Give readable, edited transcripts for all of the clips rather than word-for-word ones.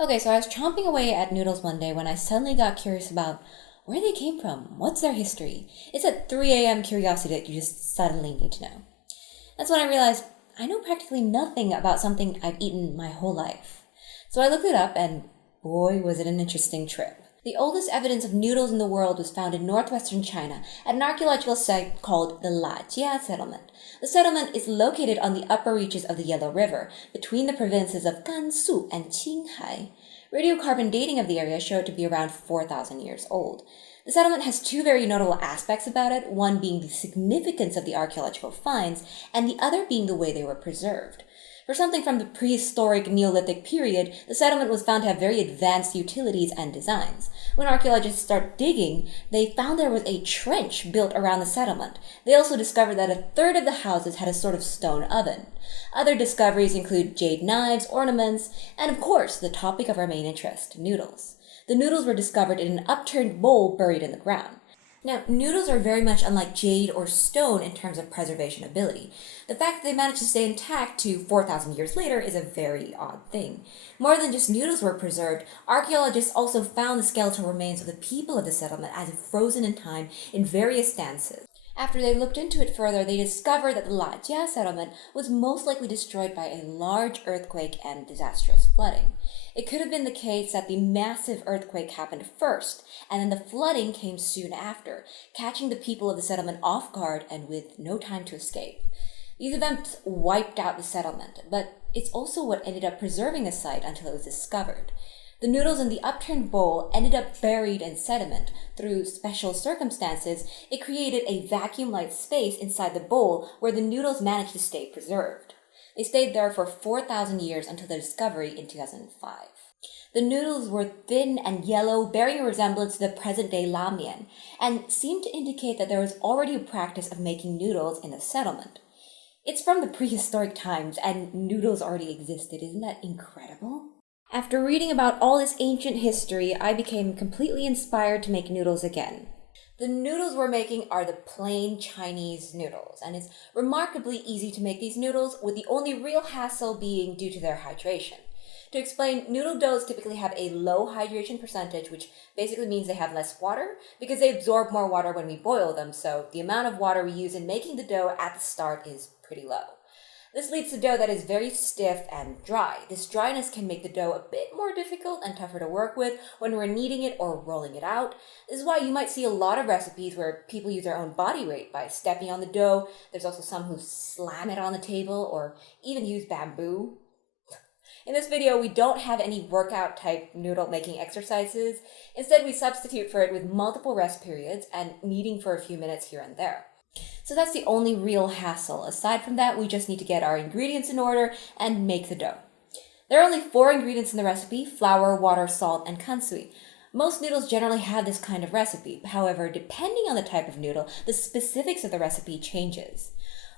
Okay, so I was chomping away at noodles one day when I suddenly got curious about where they came from. What's their history? It's a 3 a.m. curiosity that you just suddenly need to know. That's when I realized I know practically nothing about something I've eaten my whole life. So I looked it up, and boy, was it an interesting trip. The oldest evidence of noodles in the world was found in northwestern China at an archaeological site called the Lajia settlement. The settlement is located on the upper reaches of the Yellow River, between the provinces of Gansu and Qinghai. Radiocarbon dating of the area showed it to be around 4,000 years old. The settlement has two very notable aspects about it, one being the significance of the archaeological finds, and the other being the way they were preserved. For something from the prehistoric Neolithic period, the settlement was found to have very advanced utilities and designs. When archaeologists started digging, they found there was a trench built around the settlement. They also discovered that a third of the houses had a sort of stone oven. Other discoveries include jade knives, ornaments, and of course, the topic of our main interest, noodles. The noodles were discovered in an upturned bowl buried in the ground. Now, noodles are very much unlike jade or stone in terms of preservation ability. The fact that they managed to stay intact to 4,000 years later is a very odd thing. More than just noodles were preserved, archaeologists also found the skeletal remains of the people of the settlement as if frozen in time in various stances. After they looked into it further, they discovered that the Lajia settlement was most likely destroyed by a large earthquake and disastrous flooding. It could have been the case that the massive earthquake happened first, and then the flooding came soon after, catching the people of the settlement off guard and with no time to escape. These events wiped out the settlement, but it's also what ended up preserving the site until it was discovered. The noodles in the upturned bowl ended up buried in sediment. Through special circumstances, it created a vacuum-like space inside the bowl where the noodles managed to stay preserved. They stayed there for 4,000 years until their discovery in 2005. The noodles were thin and yellow, bearing a resemblance to the present-day ramen, and seemed to indicate that there was already a practice of making noodles in the settlement. It's from the prehistoric times, and noodles already existed. Isn't that incredible? After reading about all this ancient history, I became completely inspired to make noodles again. The noodles we're making are the plain Chinese noodles, and it's remarkably easy to make these noodles, with the only real hassle being due to their hydration. To explain, noodle doughs typically have a low hydration percentage, which basically means they have less water, because they absorb more water when we boil them, so the amount of water we use in making the dough at the start is pretty low. This leads to dough that is very stiff and dry. This dryness can make the dough a bit more difficult and tougher to work with when we're kneading it or rolling it out. This is why you might see a lot of recipes where people use their own body weight by stepping on the dough. There's also some who slam it on the table or even use bamboo. In this video, we don't have any workout type noodle making exercises. Instead, we substitute for it with multiple rest periods and kneading for a few minutes here and there. So that's the only real hassle. Aside from that, we just need to get our ingredients in order and make the dough. There are only 4 ingredients in the recipe: flour, water, salt, and kansui. Most noodles generally have this kind of recipe. However, depending on the type of noodle, the specifics of the recipe changes.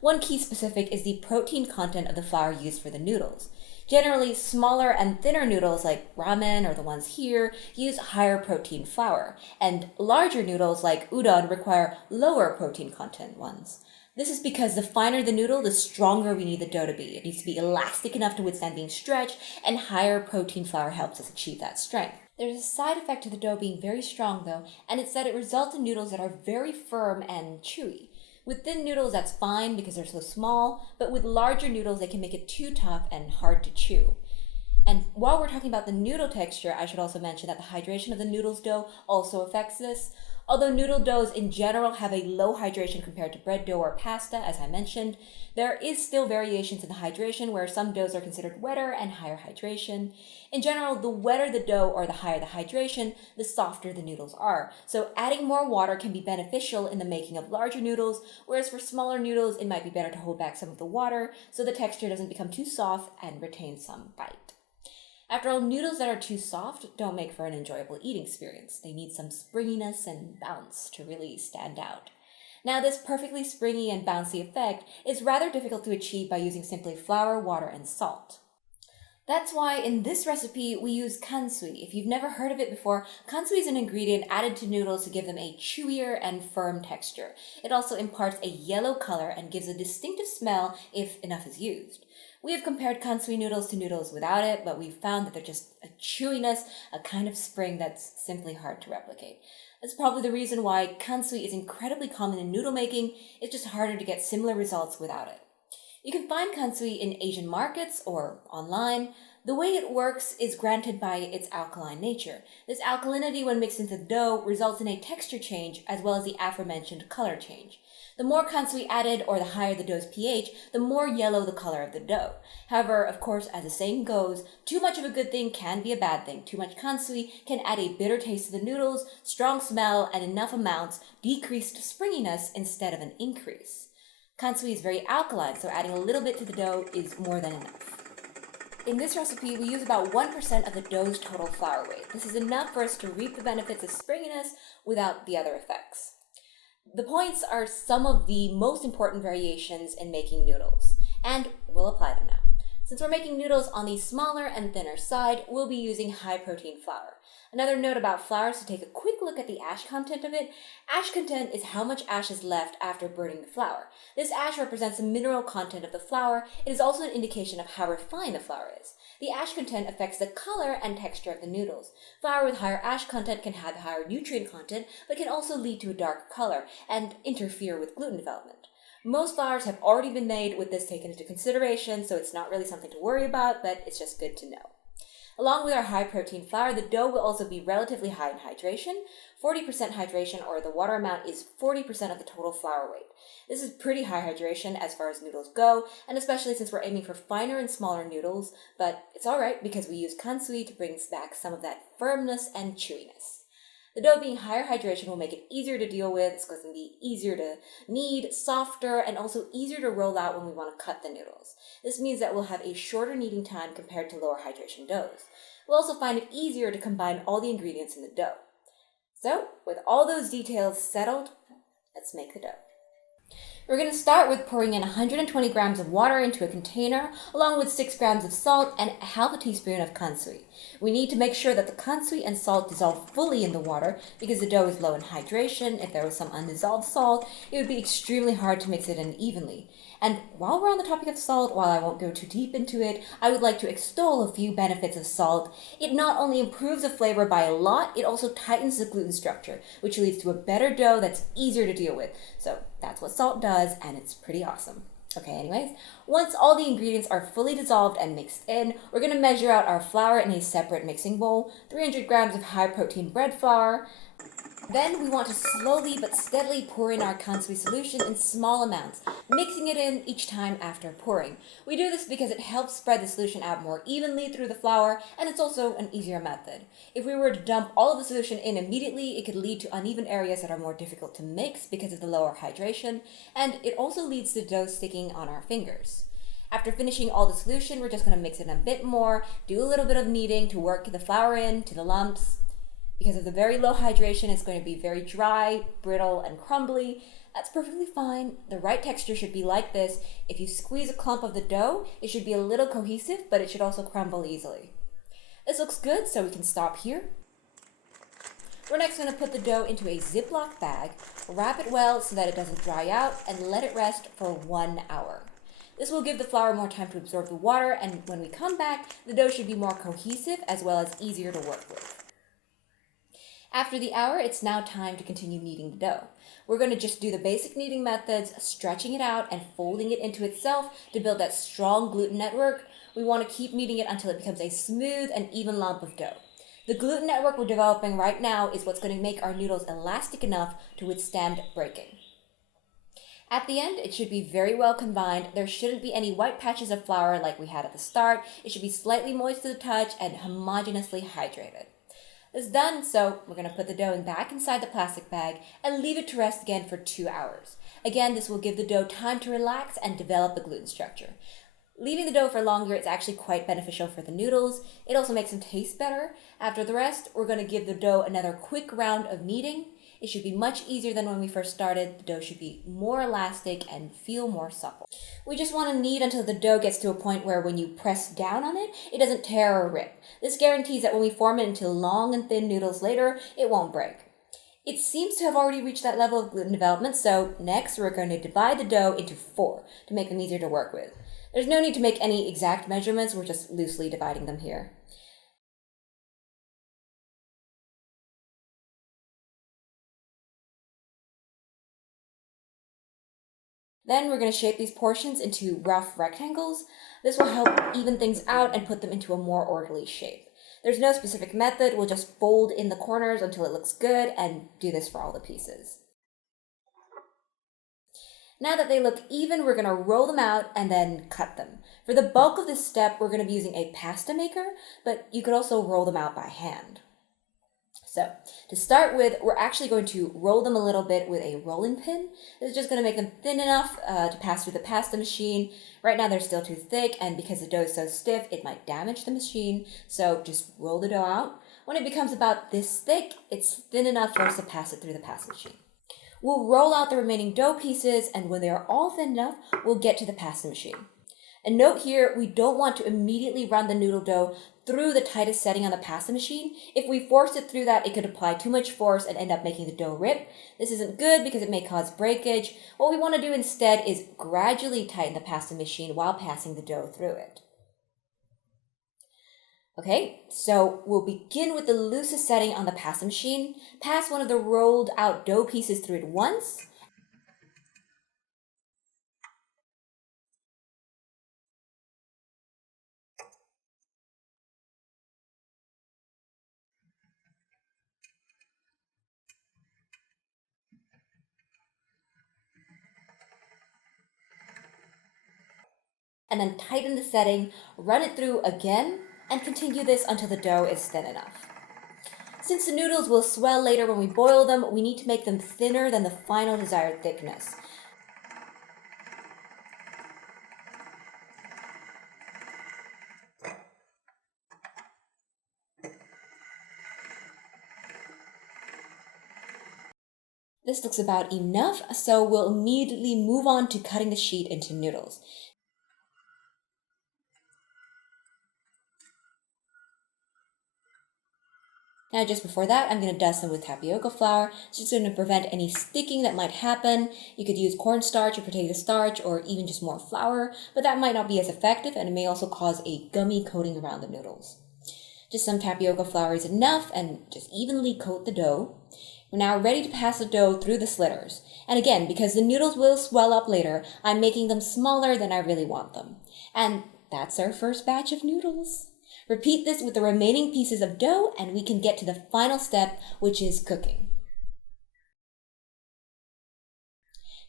One key specific is the protein content of the flour used for the noodles. Generally, smaller and thinner noodles like ramen or the ones here use higher protein flour, and larger noodles like udon require lower protein content ones. This is because the finer the noodle, the stronger we need the dough to be. It needs to be elastic enough to withstand being stretched, and higher protein flour helps us achieve that strength. There's a side effect to the dough being very strong though, and it's that it results in noodles that are very firm and chewy. With thin noodles, that's fine because they're so small, but with larger noodles, they can make it too tough and hard to chew. And while we're talking about the noodle texture, I should also mention that the hydration of the noodles dough also affects this. Although noodle doughs in general have a low hydration compared to bread dough or pasta, as I mentioned, there is still variations in the hydration where some doughs are considered wetter and higher hydration. In general, the wetter the dough or the higher the hydration, the softer the noodles are. So adding more water can be beneficial in the making of larger noodles, whereas for smaller noodles, it might be better to hold back some of the water so the texture doesn't become too soft and retain some bite. After all, noodles that are too soft don't make for an enjoyable eating experience. They need some springiness and bounce to really stand out. Now, this perfectly springy and bouncy effect is rather difficult to achieve by using simply flour, water, and salt. That's why in this recipe we use kansui. If you've never heard of it before, kansui is an ingredient added to noodles to give them a chewier and firm texture. It also imparts a yellow color and gives a distinctive smell if enough is used. We have compared kansui noodles to noodles without it, but we've found that they're just a chewiness, a kind of spring that's simply hard to replicate. That's probably the reason why Kansui is incredibly common in noodle making. It's just harder to get similar results without it. You can find Kansui in Asian markets or online. The way it works is granted by its alkaline nature. This alkalinity, when mixed into the dough, results in a texture change as well as the aforementioned color change. The more Kansui added, or the higher the dough's pH, the more yellow the color of the dough. However, of course, as the saying goes, too much of a good thing can be a bad thing. Too much Kansui can add a bitter taste to the noodles, strong smell, and enough amounts decreased springiness instead of an increase. Kansui is very alkaline, so adding a little bit to the dough is more than enough. In this recipe, we use about 1% of the dough's total flour weight. This is enough for us to reap the benefits of springiness without the other effects. The points are some of the most important variations in making noodles, and we'll apply them now. Since we're making noodles on the smaller and thinner side, we'll be using high-protein flour. Another note about flour is to take a quick look at the ash content of it. Ash content is how much ash is left after burning the flour. This ash represents the mineral content of the flour. It is also an indication of how refined the flour is. The ash content affects the color and texture of the noodles. Flour with higher ash content can have higher nutrient content, but can also lead to a darker color and interfere with gluten development. Most flours have already been made with this taken into consideration, so it's not really something to worry about, but it's just good to know. Along with our high-protein flour, the dough will also be relatively high in hydration. 40% hydration, or the water amount, is 40% of the total flour weight. This is pretty high hydration as far as noodles go, and especially since we're aiming for finer and smaller noodles, but it's alright because we use Kansui to bring back some of that firmness and chewiness. The dough being higher hydration will make it easier to deal with. It's going to be easier to knead, softer, and also easier to roll out when we want to cut the noodles. This means that we'll have a shorter kneading time compared to lower hydration doughs. We'll also find it easier to combine all the ingredients in the dough. So, with all those details settled, let's make the dough. We're going to start with pouring in 120 grams of water into a container, along with 6 grams of salt and half a teaspoon of Kansui. We need to make sure that the Kansui and salt dissolve fully in the water because the dough is low in hydration. If there was some undissolved salt, it would be extremely hard to mix it in evenly. And while we're on the topic of salt, while I won't go too deep into it, I would like to extol a few benefits of salt. It not only improves the flavor by a lot, it also tightens the gluten structure, which leads to a better dough that's easier to deal with. So that's what salt does, and it's pretty awesome. Okay, anyways, once all the ingredients are fully dissolved and mixed in, we're going to measure out our flour in a separate mixing bowl, 300 grams of high-protein bread flour. Then we want to slowly but steadily pour in our Kansui solution in small amounts, mixing it in each time after pouring. We do this because it helps spread the solution out more evenly through the flour, and it's also an easier method. If we were to dump all of the solution in immediately, it could lead to uneven areas that are more difficult to mix because of the lower hydration, and it also leads to dough sticking on our fingers. After finishing all the solution, we're just going to mix it a bit more, do a little bit of kneading to work the flour in to the lumps. Because of the very low hydration, it's going to be very dry, brittle, and crumbly. That's perfectly fine. The right texture should be like this. If you squeeze a clump of the dough, it should be a little cohesive, but it should also crumble easily. This looks good, so we can stop here. We're next going to put the dough into a Ziploc bag, wrap it well so that it doesn't dry out, and let it rest for 1 hour. This will give the flour more time to absorb the water, and when we come back, the dough should be more cohesive as well as easier to work with. After the hour, it's now time to continue kneading the dough. We're going to just do the basic kneading methods, stretching it out and folding it into itself to build that strong gluten network. We want to keep kneading it until it becomes a smooth and even lump of dough. The gluten network we're developing right now is what's going to make our noodles elastic enough to withstand breaking. At the end, it should be very well combined. There shouldn't be any white patches of flour like we had at the start. It should be slightly moist to the touch and homogeneously hydrated. It's done, so we're going to put the dough back inside the plastic bag and leave it to rest again for 2 hours. Again, this will give the dough time to relax and develop the gluten structure. Leaving the dough for longer is actually quite beneficial for the noodles. It also makes them taste better. After the rest, we're going to give the dough another quick round of kneading. It should be much easier than when we first started. The dough should be more elastic and feel more supple. We just want to knead until the dough gets to a point where when you press down on it, it doesn't tear or rip. This guarantees that when we form it into long and thin noodles later, it won't break. It seems to have already reached that level of gluten development, so next we're going to divide the dough into 4 to make them easier to work with. There's no need to make any exact measurements, we're just loosely dividing them here. Then we're going to shape these portions into rough rectangles. This will help even things out and put them into a more orderly shape. There's no specific method, we'll just fold in the corners until it looks good and do this for all the pieces. Now that they look even, we're going to roll them out and then cut them. For the bulk of this step, we're going to be using a pasta maker, but you could also roll them out by hand. So, to start with, we're actually going to roll them a little bit with a rolling pin. This is just going to make them thin enough to pass through the pasta machine. Right now they're still too thick, and because the dough is so stiff, it might damage the machine. So just roll the dough out. When it becomes about this thick, it's thin enough for us to pass it through the pasta machine. We'll roll out the remaining dough pieces, and when they are all thin enough, we'll get to the pasta machine. And note here, we don't want to immediately run the noodle dough through the tightest setting on the pasta machine. If we force it through that, it could apply too much force and end up making the dough rip. This isn't good because it may cause breakage. What we want to do instead is gradually tighten the pasta machine while passing the dough through it. Okay, so we'll begin with the loosest setting on the pasta machine. Pass one of the rolled out dough pieces through it once. And then tighten the setting, run it through again, and continue this until the dough is thin enough. Since the noodles will swell later when we boil them, we need to make them thinner than the final desired thickness. This looks about enough, so we'll immediately move on to cutting the sheet into noodles. Now, just before that, I'm going to dust them with tapioca flour. It's just going to prevent any sticking that might happen. You could use cornstarch or potato starch or even just more flour, but that might not be as effective, and it may also cause a gummy coating around the noodles. Just some tapioca flour is enough, and just evenly coat the dough. We're now ready to pass the dough through the slitters. And again, because the noodles will swell up later, I'm making them smaller than I really want them. And that's our first batch of noodles. Repeat this with the remaining pieces of dough, and we can get to the final step, which is cooking.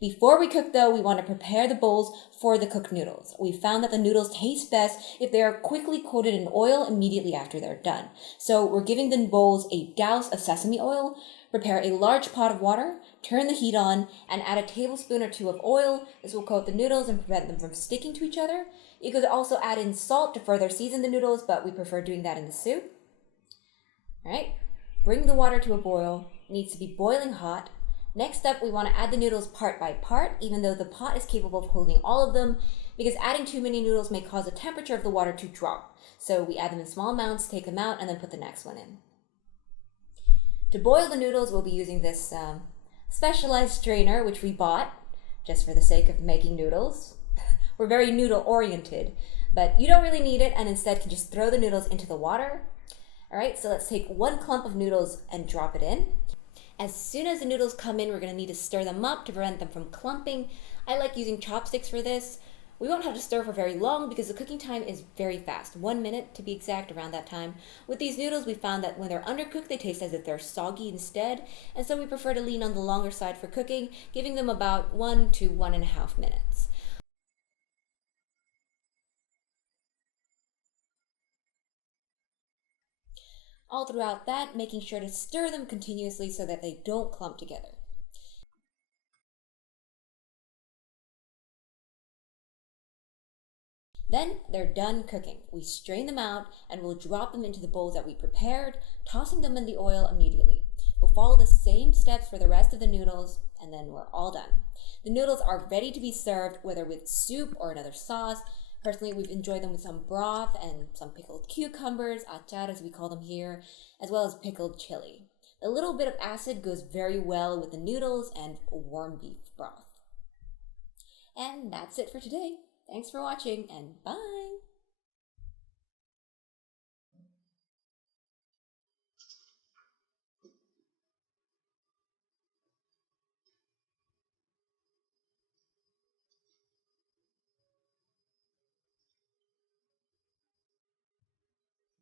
Before we cook though, we want to prepare the bowls for the cooked noodles. We found that the noodles taste best if they are quickly coated in oil immediately after they're done. So we're giving the bowls a douse of sesame oil. Prepare a large pot of water, turn the heat on, and add a tablespoon or two of oil. This will coat the noodles and prevent them from sticking to each other. You could also add in salt to further season the noodles, but we prefer doing that in the soup. All right, bring the water to a boil. It needs to be boiling hot. Next up, we want to add the noodles part by part, even though the pot is capable of holding all of them, because adding too many noodles may cause the temperature of the water to drop. So we add them in small amounts, take them out, and then put the next one in. To boil the noodles, we'll be using this specialized strainer, which we bought just for the sake of making noodles. We're very noodle oriented, but you don't really need it, and instead can just throw the noodles into the water. All right, so let's take one clump of noodles and drop it in. As soon as the noodles come in, we're going to need to stir them up to prevent them from clumping. I like using chopsticks for this. We won't have to stir for very long because the cooking time is very fast, 1 minute to be exact, around that time. With these noodles, we found that when they're undercooked, they taste as if they're soggy instead, and so we prefer to lean on the longer side for cooking, giving them about 1 to 1.5 minutes. All throughout that, making sure to stir them continuously so that they don't clump together. Then they're done cooking. We strain them out and we'll drop them into the bowls that we prepared, tossing them in the oil immediately. We'll follow the same steps for the rest of the noodles, and then we're all done. The noodles are ready to be served, whether with soup or another sauce. Personally, we've enjoyed them with some broth and some pickled cucumbers, achar as we call them here, as well as pickled chili. A little bit of acid goes very well with the noodles and warm beef broth. And that's it for today. Thanks for watching, and bye!